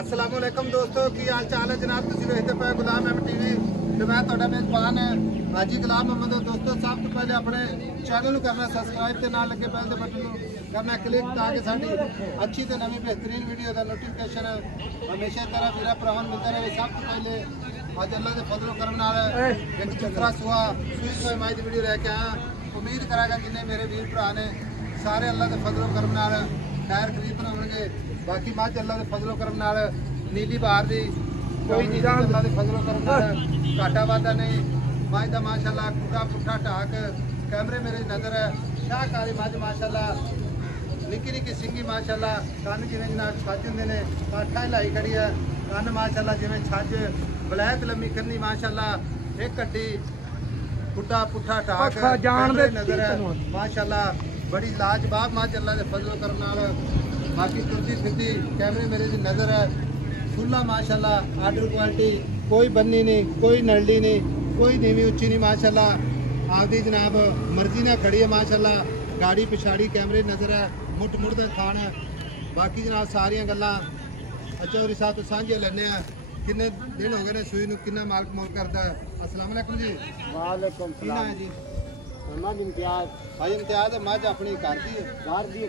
अस्सलाम वालेकुम दोस्तों, की हाल चाल है जनाब। तुम देखते पे गुलाम एम टीवी ते मैं तुहाडा मेजबान है हाजी गुलाम मोहम्मद। दोस्तों सब तो पहले अपने चैनल को करना सब्सक्राइब ते नाल लगे बेल दे बटन को करना क्लिक ताकि साडी अच्छी ते नवी बेहतरीन वीडियो का नोटिफिकेशन हमेशा तरह वीरा भरावां मिलता रहे। सब तो पहले अज अल्लाह के फजलो करम नाल एक चुकरा सुआ सुई सोई माई दी वीडियो लेके आया। उम्मीद करांगा जिन्ने मेरे वीर भरा ने सारे अल्लाह के फजलो करम नाल खैर खरीद होंगे। बाकी मझ अल्लाह के फजलो करम नाल नीली बार दी कोई नहीं, अल्लाह के फजलो करम नाल घाटा वादा नहीं। मझ दा माशाअल्लाह कूड़ा पुट्ठा ढाक कैमरे मेरे नज़र है। शाहकारी मझ माशाअल्लाह निक्की निक्की सिंगी माशाअल्लाह कन जिवें जनाब छज हुंदे ने काठा हिलाई खड़ी है। कन माशाअल्लाह जिवें छज बलैत लम्मी कन्नी माशाअल्लाह एक कड्डी पुट्ठा पुट्ठा ढाक नज़र है माशाअल्लाह। बड़ी लाजवाब मझ अल्लाह के फजलो करम नाल बाकी तुरती फिरती कैमरे मेरे की नज़र है। खुला माशाल्लाह आर्डर क्वालिटी, कोई बन्नी नहीं, कोई नलडी नहीं, कोई नीवी उच्ची नहीं माशाल्लाह। आपकी जनाब मर्जी ने खड़ी है माशाल्लाह। गाड़ी पिछाड़ी कैमरे नज़र है, मुठ मुठ का खान है। बाकी जनाब सारिया गल्लां अचौरी साहब तो सांझे लेने किन्ने दिन हो गए ने सूई नूं किन्ना मालक मोल करता है। अस्सलाम वालेकुम जी। वालेकुम सलाम जी। मज इम्तियाज भाई इम्तियाज मझ अपनी घर दी है?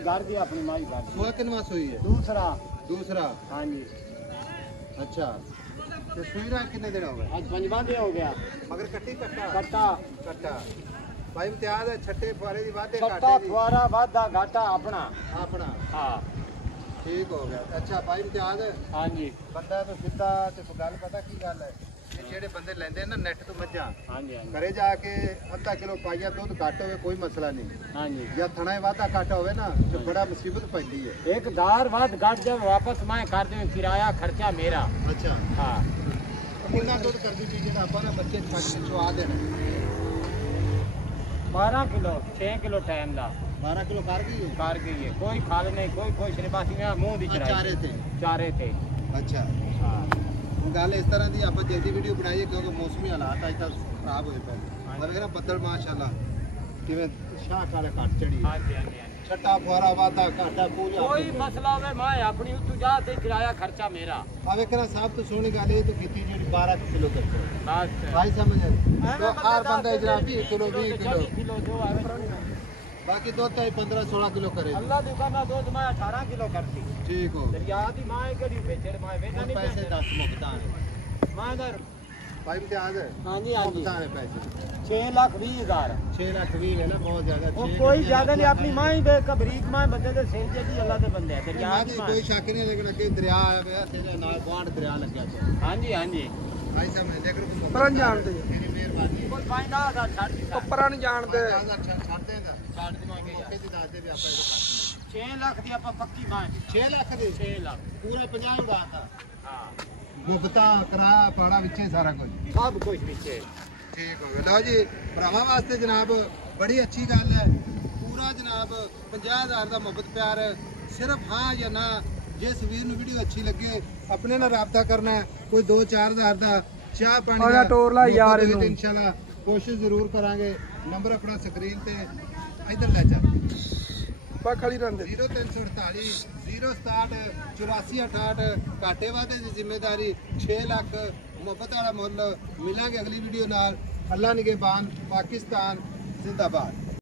घर दी अपनी माई घर सोया किनवा सोई है? दूसरा हाँ जी। अच्छा तो सुई रहा कितने दिन हो गए? आज 5वां दिन हो गया। मगर कट्टी कट्टा कट्टा भाई इम्तियाज छट्टे फुआरे दी वादे छट्टा फुआरा वादा घाटा अपना हाँ ठीक हो गया। अच्छा भाई इम्तियाज हाँ जी बंदा तो सीधा ते गल पता की गल है जेडे बंदे लेंदे ना नेट तो मझां हाँ जी घरे जाके आधा किलो पाइया दुध घट होवे कोई मसला नहीं हाँ जी या थना वादा घट होवे ना तो बड़ा मुसीबत पैंदी है। एक दार वाद घट जब वापस मैं कर दूं किराया खर्चा मेरा। अच्छा हाँ कितना दुध कर दी जेड़ा आपा ना बच्चे छक चुआ देना 12 किलो 6 किलो टाइम दा 12 किलो कर गई है। कोई खाल नहीं कोई शरीबासी में मुंह दी चारे थे। अच्छा हाँ गल इस तरह की आप जल्दी वीडियो बनाइए क्योंकि मौसमी हालात अज तक खराब होए पे ना बदल माशाल्लाह कि शाहकार घट चढ़ी छट्टा फुआरा वादा घाटा पूरा कोई मसला होवे मैं अपनी उतू जा ते किराया खर्चा मेरा। आवे करा साहब तो सोनी गल ये तो कीती जी 12 किलो करते बस भाई समझ तो हर बंदा जरा 20 किलो 20 किलो जो आवे बाकी दूध तो 15-16 किलो करे। अल्लाह दुकाना दूध मैं 18 किलो करती ठीक हो दरिया दी मां कड़ी बेचड़ मैं वेना नहीं पैसे 10 मुकदान मैं इधर भाई इम्तियाज हां जी मुकदान पैसे 6,20,000 6,20,000 है ना बहुत ज्यादा। वो कोई ज्यादा नहीं अपनी मां ही बेकबरीक मां बंदे दे सेल जी अल्लाह दे बंदे है दरिया दी कोई शक नहीं लेकिन अगे दरिया आया है तेरे नाल बाढ़ दरिया लग गया। हां जी भाई समझ लेकर परन जानते मेरी मेहरबानी कोई 5,000 छाड़ दी परन जानते छाड़ देगा छाड़ देवांगे मौके दी दस दे भी आपा 6 लाख दी आपा पक्की मां 6 लाख दे 6 लाख पूरा 50 उड़ाता हां मुफ्ता करा पाड़ा विचे सारा कुछ सब कुछ पीछे ठीक हो गया। लो जी भरावां वास्ते जनाब बड़ी अच्छी गल है। पूरा जनाब 50,000 का मुफ्त प्यार सिर्फ हाँ या ना। जिस वीर नूं वीडियो अच्छी लगे अपने नाल राबता करना है। कोई 2-4 हज़ार का चाह पानी इंशाल्लाह कोशिश जरूर करांगे। नंबर अपना स्क्रीन ते इधर ले जा खड़ी रहते 0348 067 8468 घाटे वादे की जिम्मेदारी 6 लाख मुफ्त वाला मुल। मिलांगे अगली वीडियो नाल। अल्लाह निगहबान पाकिस्तान जिंदाबाद।